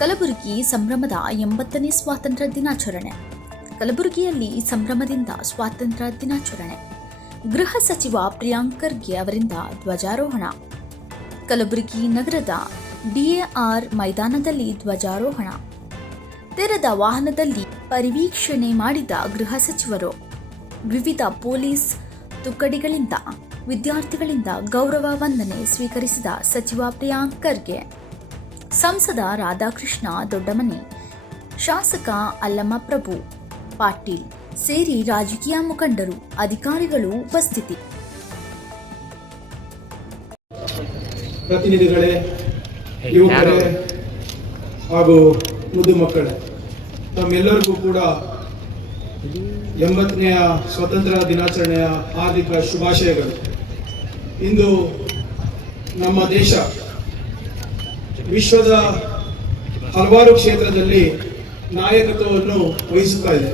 ಕಲಬುರಗಿ ಸಂಭ್ರಮದ 80ನೇ ಸ್ವಾತಂತ್ರ್ಯ ದಿನಾಚರಣೆ. ಕಲಬುರಗಿಯಲ್ಲಿ ಸಂಭ್ರಮದಿಂದ ಸ್ವಾತಂತ್ರ್ಯ ದಿನಾಚರಣೆ. ಗೃಹ ಸಚಿವ ಪ್ರಿಯಾಂಕ್ ಖರ್ಗೆ ಅವರಿಂದ ಧ್ವಜಾರೋಹಣ. ಕಲಬುರಗಿ ನಗರದ DAR ಮೈದಾನದಲ್ಲಿ ಧ್ವಜಾರೋಹಣ. ತೆರೆದ ವಾಹನದಲ್ಲಿ ಪರಿವೀಕ್ಷಣೆ ಮಾಡಿದ ಗೃಹ ಸಚಿವರು. ವಿವಿಧ ಪೊಲೀಸ್ ತುಕಡಿಗಳಿಂದ ವಿದ್ಯಾರ್ಥಿಗಳಿಂದ ಗೌರವ ವಂದನೆ ಸ್ವೀಕರಿಸಿದ ಸಚಿವ ಪ್ರಿಯಾಂಕ್ ಖರ್ಗೆ. ಸಂಸದ ರಾಧಾಕೃಷ್ಣ ದೊಡ್ಡಮನಿ, ಶಾಸಕ ಅಲ್ಲಮಪ್ರಭು ಪಾಟೀಲ್ ಸೇರಿ ರಾಜಕೀಯ ಮುಖಂಡರು, ಅಧಿಕಾರಿಗಳು ಉಪಸ್ಥಿತಿ. ಪ್ರತಿನಿಧಿಗಳೇ, ಯುವಕರೇ ಹಾಗೂ ಮುದ್ದು ಮಕ್ಕಳೇ, ತಮ್ಮೆಲ್ಲರಿಗೂ ಕೂಡ 80ನೇ ಸ್ವಾತಂತ್ರ್ಯ ದಿನಾಚರಣೆಯ ಹಾರ್ದಿಕ ಶುಭಾಶಯಗಳು. ಇಂದು ನಮ್ಮ ದೇಶ ವಿಶ್ವದ ಹಲವಾರು ಕ್ಷೇತ್ರದಲ್ಲಿ ನಾಯಕತ್ವವನ್ನು ವಹಿಸುತ್ತಾ ಇದೆ.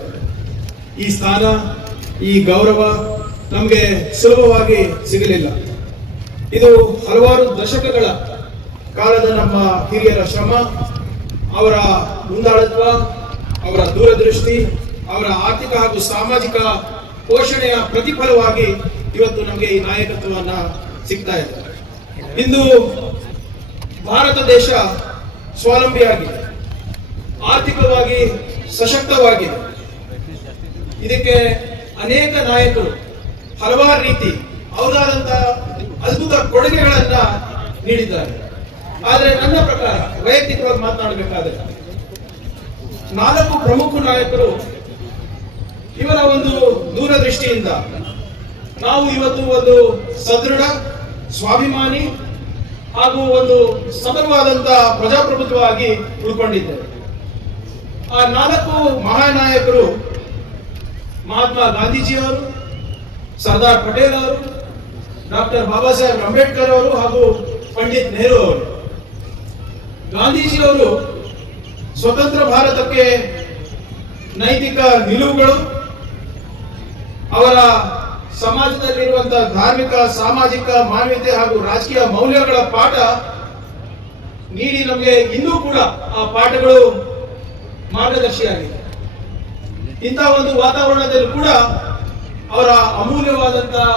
ಈ ಸ್ಥಾನ, ಈ ಗೌರವ ನಮಗೆ ಸುಲಭವಾಗಿ ಸಿಗಲಿಲ್ಲ. ಇದು ಹಲವಾರು ದಶಕಗಳ ಕಾಲದ ನಮ್ಮ ಹಿರಿಯರ ಶ್ರಮ, ಅವರ ಮುಂದಾಳತ್ವ, ಅವರ ದೂರದೃಷ್ಟಿ, ಅವರ ಆರ್ಥಿಕ ಹಾಗೂ ಸಾಮಾಜಿಕ ಪೋಷಣೆಯ ಪ್ರತಿಫಲವಾಗಿ ಇವತ್ತು ನಮಗೆ ಈ ನಾಯಕತ್ವವನ್ನ ಸಿಗ್ತಾ ಇದೆ. ಇಂದು ಭಾರತ ದೇಶ ಸ್ವಾವಲಂಬಿಯಾಗಿದೆ, ಆರ್ಥಿಕವಾಗಿ ಸಶಕ್ತವಾಗಿದೆ. ಇದಕ್ಕೆ ಅನೇಕ ನಾಯಕರು ಹಲವಾರು ರೀತಿ ಅವರಾದಂತ ಅದ್ಭುತ ಕೊಡುಗೆಗಳನ್ನ ನೀಡಿದ್ದಾರೆ. ಆದರೆ ನನ್ನ ಪ್ರಕಾರ ವೈಯಕ್ತಿಕವಾಗಿ ಮಾತನಾಡಬೇಕಾದ್ರೆ 4 ಪ್ರಮುಖ ನಾಯಕರು ಇವರ ಒಂದು ದೂರದೃಷ್ಟಿಯಿಂದ ನಾವು ಇವತ್ತು ಒಂದು ಸದೃಢ, ಸ್ವಾಭಿಮಾನಿ ಹಾಗೂ ಒಂದು ಸಬಲವಾದಂತ ಪ್ರಜಾಪ್ರಭುತ್ವವಾಗಿ ಉಳ್ಕೊಂಡಿದ್ದೇವೆ. ಆ 4 ಮಹಾನಾಯಕರು ಮಹಾತ್ಮ ಗಾಂಧೀಜಿಯವರು, ಸರ್ದಾರ್ ಪಟೇಲ್ ಅವರು, ಡಾಕ್ಟರ್ ಬಾಬಾ ಸಾಹೇಬ್ ಅಂಬೇಡ್ಕರ್ ಅವರು ಹಾಗೂ ಪಂಡಿತ್ ನೆಹರು ಅವರು. ಗಾಂಧೀಜಿಯವರು ಸ್ವತಂತ್ರ ಭಾರತಕ್ಕೆ ನೈತಿಕ ನಿಲುವುಗಳು, ಅವರ ಸಮಾಜದಲ್ಲಿರುವಂತಹ ಧಾರ್ಮಿಕ, ಸಾಮಾಜಿಕ, ಮಾನವೀಯತೆ ಹಾಗೂ ರಾಜಕೀಯ ಮೌಲ್ಯಗಳ ಪಾಠ ನೀಡಿ ನಮಗೆ ಇನ್ನೂ ಕೂಡ ಆ ಪಾಠಗಳು ಮಾರ್ಗದರ್ಶಿಯಾಗಿದೆ. ಇಂತಹ ಒಂದು ವಾತಾವರಣದಲ್ಲಿ ಕೂಡ ಅವರ ಅಮೂಲ್ಯವಾದಂತಹ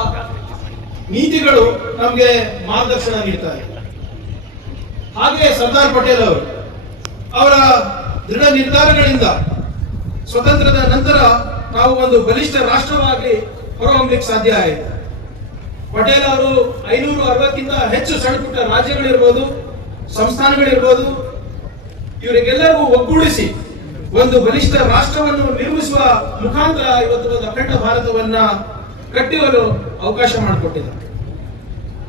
ನೀತಿಗಳು ನಮಗೆ ಮಾರ್ಗದರ್ಶನ ನೀಡ್ತಾರೆ. ಹಾಗೆ ಸರ್ದಾರ್ ಪಟೇಲ್ ಅವರು ಅವರ ದೃಢ ನಿರ್ಧಾರಗಳಿಂದ ಸ್ವತಂತ್ರದ ನಂತರ ನಾವು ಒಂದು ಬಲಿಷ್ಠ ರಾಷ್ಟ್ರವಾಗಿ ಹೊರಹೊಮ್ಮಲಿಕ್ಕೆ ಸಾಧ್ಯ ಆಯಿತು. ಪಟೇಲ್ ಅವರು 560ಕ್ಕಿಂತ ಹೆಚ್ಚು ಸಣ್ಣ ಪುಟ್ಟ ರಾಜ್ಯಗಳಿರ್ಬೋದು, ಸಂಸ್ಥಾನಗಳಿರ್ಬೋದು, ಇವರಿಗೆಲ್ಲರಿಗೂ ಒಗ್ಗೂಡಿಸಿ ಒಂದು ಬಲಿಷ್ಠ ರಾಷ್ಟ್ರವನ್ನು ನಿರ್ಮಿಸುವ ಮುಖಾಂತರ ಇವತ್ತು ಒಂದು ಅಖಂಡ ಭಾರತವನ್ನ ಕಟ್ಟುವಲು ಅವಕಾಶ ಮಾಡಿಕೊಟ್ಟಿದ್ದಾರೆ.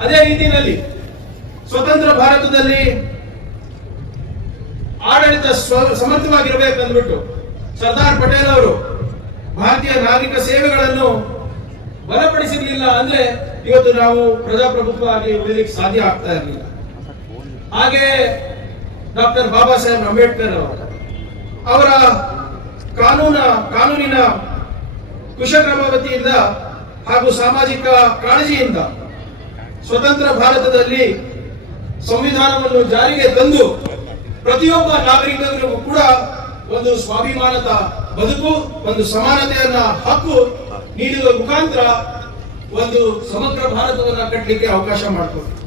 ಅದೇ ರೀತಿಯಲ್ಲಿ ಸ್ವತಂತ್ರ ಭಾರತದಲ್ಲಿ ಆಡಳಿತ ಸಮರ್ಥವಾಗಿರಬೇಕಂದ್ಬಿಟ್ಟು ಸರ್ದಾರ್ ಪಟೇಲ್ ಅವರು ಭಾರತೀಯ ನಾಗರಿಕ ಸೇವೆಗಳನ್ನು ಬಲಪಡಿಸಿರ್ಲಿಲ್ಲ ಅಂದ್ರೆ ಇವತ್ತು ನಾವು ಪ್ರಜಾಪ್ರಭುತ್ವ ಆಗಿ ಉಳಿಲಿಕ್ಕೆ ಸಾಧ್ಯ ಆಗ್ತಾ ಇರಲಿಲ್ಲ. ಹಾಗೆ ಡಾಕ್ಟರ್ ಬಾಬಾ ಸಾಹೇಬ್ ಅಂಬೇಡ್ಕರ್ ಅವರ ಕಾನೂನಿನ ಕುಶಕ್ರಮವತಿಯಿಂದ ಹಾಗೂ ಸಾಮಾಜಿಕ ಕಾಳಜಿಯಿಂದ ಸ್ವತಂತ್ರ ಭಾರತದಲ್ಲಿ ಸಂವಿಧಾನವನ್ನು ಜಾರಿಗೆ ತಂದು ಪ್ರತಿಯೊಬ್ಬ ನಾಗರಿಕರಿಗೂ ಕೂಡ ಒಂದು ಸ್ವಾಭಿಮಾನದ ಬದುಕು, ಒಂದು ಸಮಾನತೆಯನ್ನ ಹಕ್ಕು ನೀಡುವ ಮುಖಾಂತರ ಒಂದು ಸಮಗ್ರ ಭಾರತವನ್ನ ಕಟ್ಟಲಿಕ್ಕೆ ಅವಕಾಶ ಮಾಡಿಕೊಡ್ತಾರೆ.